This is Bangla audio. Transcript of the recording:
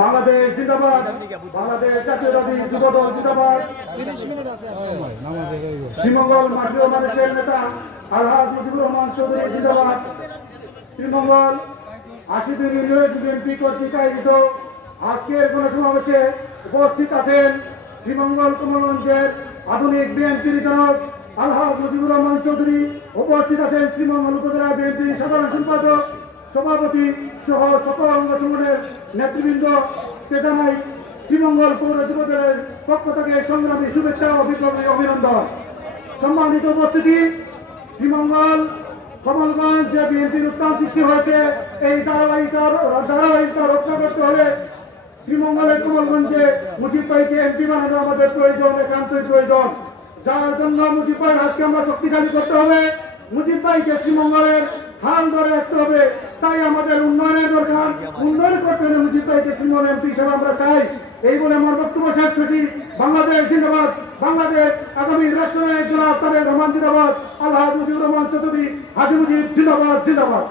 বাংলাদেশ জিন্দাবাদ। বাংলাদেশ যুবদল জিন্দাবাদ। শ্রীমঙ্গল মাঠীয় মানুষের নেতা আলহাজ মুজিবুর রহমান চৌধুরী জিন্দাবাদ। শ্রীমঙ্গল আশি দিন ইউনিয়ন বিএনপি কর্তৃক আয়োজিত আজকের উপস্থিত আছেন শ্রীমঙ্গল কমলগঞ্জের আধুনিক বিএনপির জনক আলহাজ মুজিবুর রহমান চৌধুরী। উপস্থিত আছেন শ্রীমঙ্গল উপজেলা বিএনপির সাধারণ সম্পাদক সভাপতি সহ সকল অঙ্গ সংগঠনের নেতৃবৃন্দ কে শ্রীমঙ্গল পৌর যুবদলের পক্ষ থেকে সংগ্রামী শুভেচ্ছা অভিনন্দন। সম্মানিত উপস্থিতি, শ্রীমঙ্গল কমলগঞ্জ যে বিএনপির উত্তাল সৃষ্টি হয়েছে, এই ধারাবাহিকতা ধারাবাহিকতা রক্ষা করতে হলে শ্রীমঙ্গলের কমলগঞ্জে মুজিব ভাইকে এমপি বানানো আমাদের প্রয়োজন, একান্তই প্রয়োজন। যার জন্য মুজিব ভাইয়ের হাতকে আমরা শক্তিশালী করতে হবে। মুজিব ভাইকে শ্রীমঙ্গলের হাল ধরে রাখতে হবে। তাই আমাদের উন্নয়নের দরকার। উন্নয়ন করতে হলে উচিত হিসেবে আমরা চাই। এই বলে আমার বক্তব্য শেষ করছি। বাংলাদেশ জিন্দাবাদ। বাংলাদেশ আগামী রাষ্ট্রনায়ক জনাব তারেক রহমান জিন্দাবাদ। আল্লাহ মুজিবুর রহমান চৌধুরী, হাজি মুজিব জিন্দাবাদ জিন্দাবাদ।